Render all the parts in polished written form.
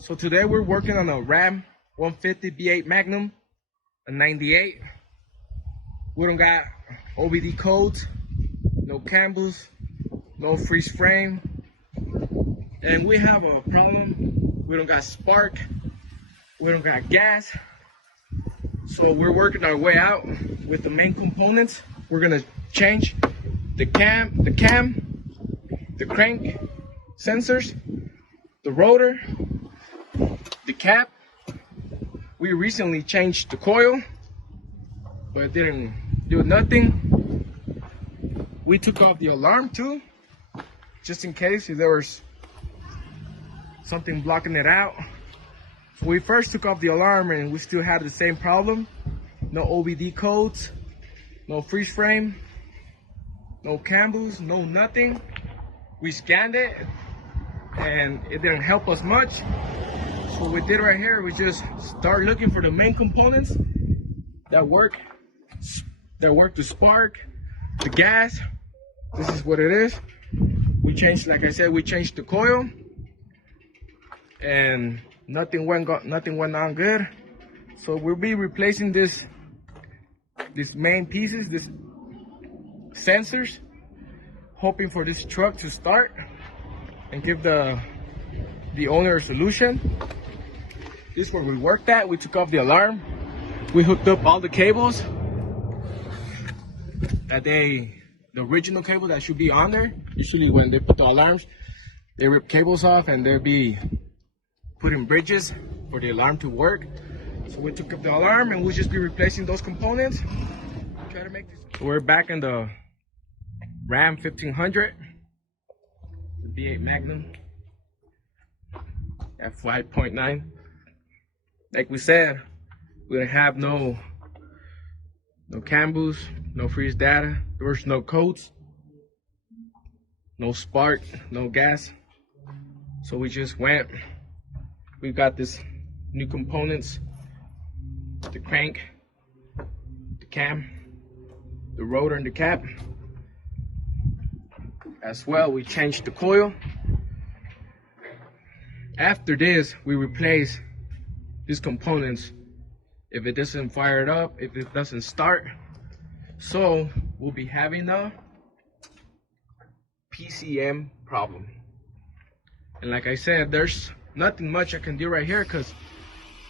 So today we're working on a Ram 150 V8 Magnum, a 98. We don't got OBD codes, no cambus, no freeze frame. And we have a problem. We don't got spark, we don't got gas. So we're working our way out with the main components. We're gonna change the cam, the crank sensors, the rotor, the cap. We recently changed the coil, but it didn't do nothing. We took off the alarm too, just in case if there was something blocking it out. So we first took off the alarm and we still had the same problem. No OBD codes, no freeze frame, no cambus, no nothing. We scanned it and it didn't help us much. So what we did right here, we just start looking for the main components that work the spark, the gas. This is what it is. We changed, like I said, we changed the coil and nothing went on good. So we'll be replacing these main pieces, these sensors, hoping for this truck to start and give the owner a solution. This is where we worked at. We took off the alarm. We hooked up all the cables that the original cable that should be on there. Usually when they put the alarms, they rip cables off and they'll be putting bridges for the alarm to work. So we took up the alarm and we'll just be replacing those components. Try to make this. So we're back in the Ram 1500, the V8 Magnum at 5.9. Like we said, we didn't have no cambus, no freeze data, there was no codes, no spark, no gas. So we just went. We got this new components, the crank, the cam, the rotor and the cap. As well, we changed the coil. After this, we replace these components if it doesn't fire it up, if it doesn't start. So we'll be having a PCM problem. And like I said, there's nothing much I can do right here because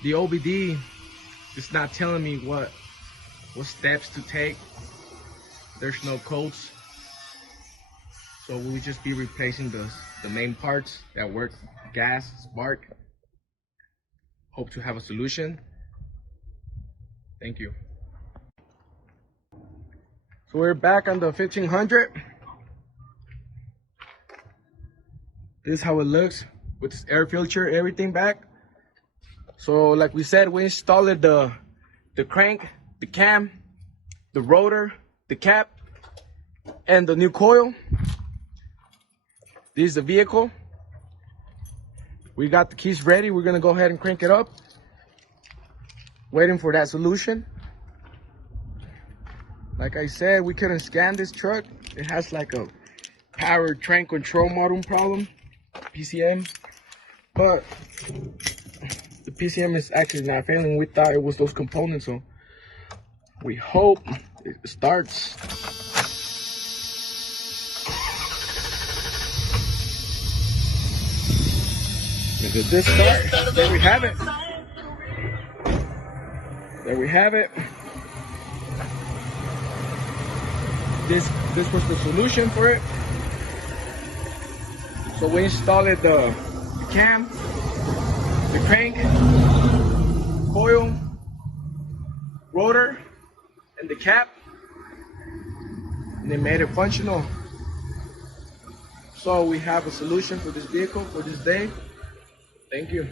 the OBD is not telling me what steps to take. There's no codes. So we'll just be replacing the main parts that work, gas, spark. Hope to have a solution. Thank you. So we're back on the 1500. This is how it looks with this air filter, everything back. So like we said, we installed the crank, the cam, the rotor, the cap, and the new coil. This is the vehicle. We got the keys ready. We're gonna go ahead and crank it up. Waiting for that solution. Like I said, we couldn't scan this truck. It has like a power train control module problem, PCM. But the PCM is actually not failing. We thought it was those components, so we hope it starts. If this starts, there we have it. There we have it. This was the solution for it. So we installed the cam, the crank, coil, rotor, and the cap, and they made it functional. So we have a solution for this vehicle for this day. Thank you.